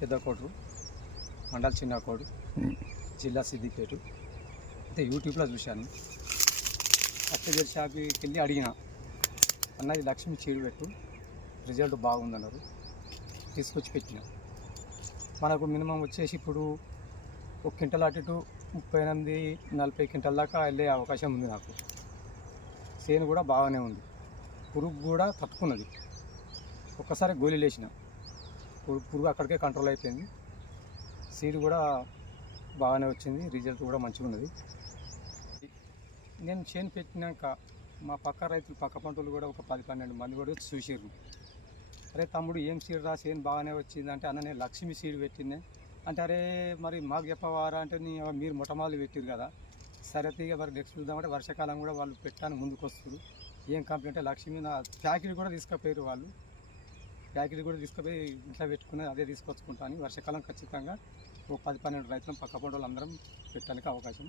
పెద్దకోటరు, మండల్ చిన్నకోడు, జిల్లా సిద్దిపేట. అయితే యూట్యూబ్లో చూశాను. ఫర్టిలైజర్ షాప్కి వెళ్ళి అడిగిన, అన్నది లక్ష్మి చీడు పెట్టు, రిజల్ట్ బాగుందన్నారు. తీసుకొచ్చి పెట్టిన. మనకు మినిమం వచ్చేసి ఇప్పుడు ఒక క్వింటల్ అటు ఇటు 38-40 క్వింటల్ దాకా వెళ్ళే అవకాశం ఉంది నాకు. చేను కూడా బాగానే ఉంది, పురుగు కూడా తట్టుకున్నది. ఒక్కసారి గోళీలు వేసిన పురుగు అక్కడికే కంట్రోల్ అయిపోయింది. సీడ్ కూడా బాగానే వచ్చింది, రిజల్ట్ కూడా మంచిగా ఉన్నది. నేను చేను పెట్టినాక మా పక్క రైతులు, పక్క పంటలు కూడా ఒక 10-12 మంది కూడా చూసారు. అరే తమ్ముడు ఏం సీడ్ రా, చేను బాగానే వచ్చింది అంటే, అన్న నేను లక్ష్మి సీడ్ పెట్టిందే అంటే, అరే మరి మాకు చెప్పవారా అంటే, మీరు మొట్టమొదలు పెట్టారు కదా, సరే తీగ మరి నెక్స్ట్ చూద్దామంటే వర్షాకాలం కూడా వాళ్ళు పెట్టాను ముందుకు వస్తారు. ఏం కంప్లైంట్ అంటే లక్ష్మి నా ప్యాకెట్ కూడా తీసుకుపోయారు వాళ్ళు. ప్యాకెట్ కూడా తీసుకుపోయి ఇంట్లో పెట్టుకుని అదే తీసుకొచ్చుకుంటాను. వర్షాకాలం ఖచ్చితంగా ఒక 10-12 రైతులను పక్క పంటలు అందరం పెట్టడానికి అవకాశం